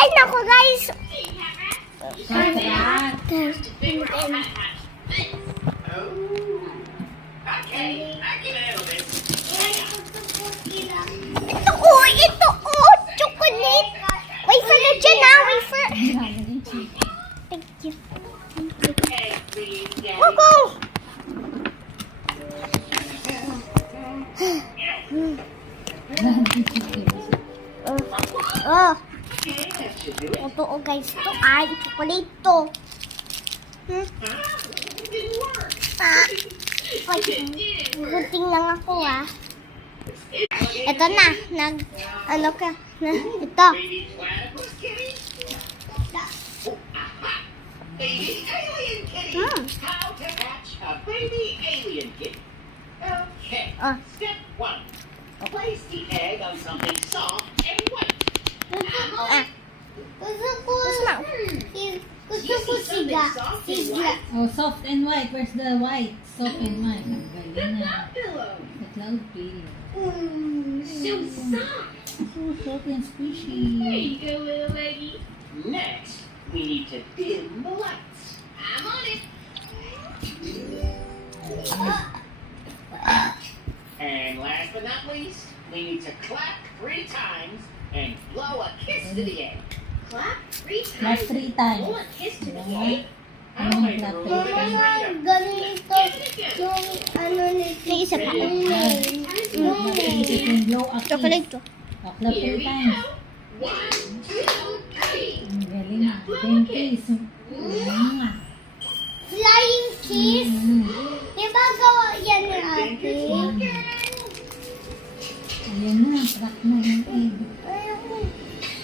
Kain ako, guys. Ito, chocolate. Wafer na dyan, wafer. Thank you. Go. Ito, guys. Ito ay chocolate to. Gunting lang ako, Ito na. Ito. Baby alien kitty. How to hatch a baby alien kitty. Okay. Step 1. Place the egg on something soft and white. Gusto ko siga. Oh, soft and white. Where's the white? Soft and white. Galing na. The cloud pillow. So soft. So soft and squishy. There you go, little lady. Next, we need to dim the lights. I'm on it. And last but not least, we need to clap 3 times and blow a kiss to the egg. Clap 3 times. Last 3 times. Blow a kiss to the egg. Ano yung clap 3 times? Ganito yung nito. Isa pa. Blow a kiss. Chocolate to. Oh, clap 3 times. 1, 2, 3. Ang galing na. Then kiss. Flying kiss? Diba gawa yan ni ate? Ayan na. Crack na yung egg.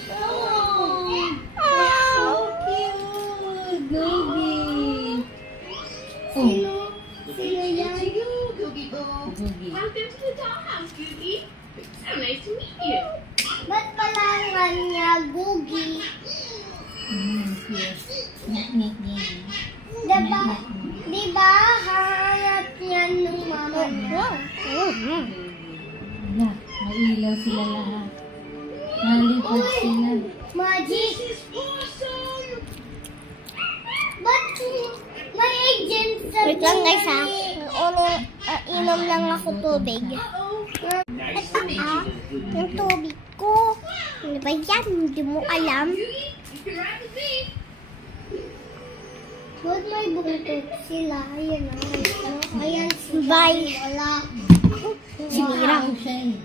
So cute. Googie. Oh. Sino yan? Googie Boo. Googie. Welcome to the dollhouse, Googie. So nice to meet you. Ba't palangan niya Googie? Yes. Nek. Diba hahanap yan ng mama niya? Wala. May ilaw sila lahat. Nalipad sila. Magic! This is awesome. Ba't may agent sa wait lang guys ha. Inom lang ako tubig. Nice to meet you, Googie. Yung tubig ko. Ano ba yan? Hindi mo alam. Googie, you can ride with me. Ba't may buntot sila? Ayan na. Ayan sila. Bye. Wala. Sinira ko siya eh.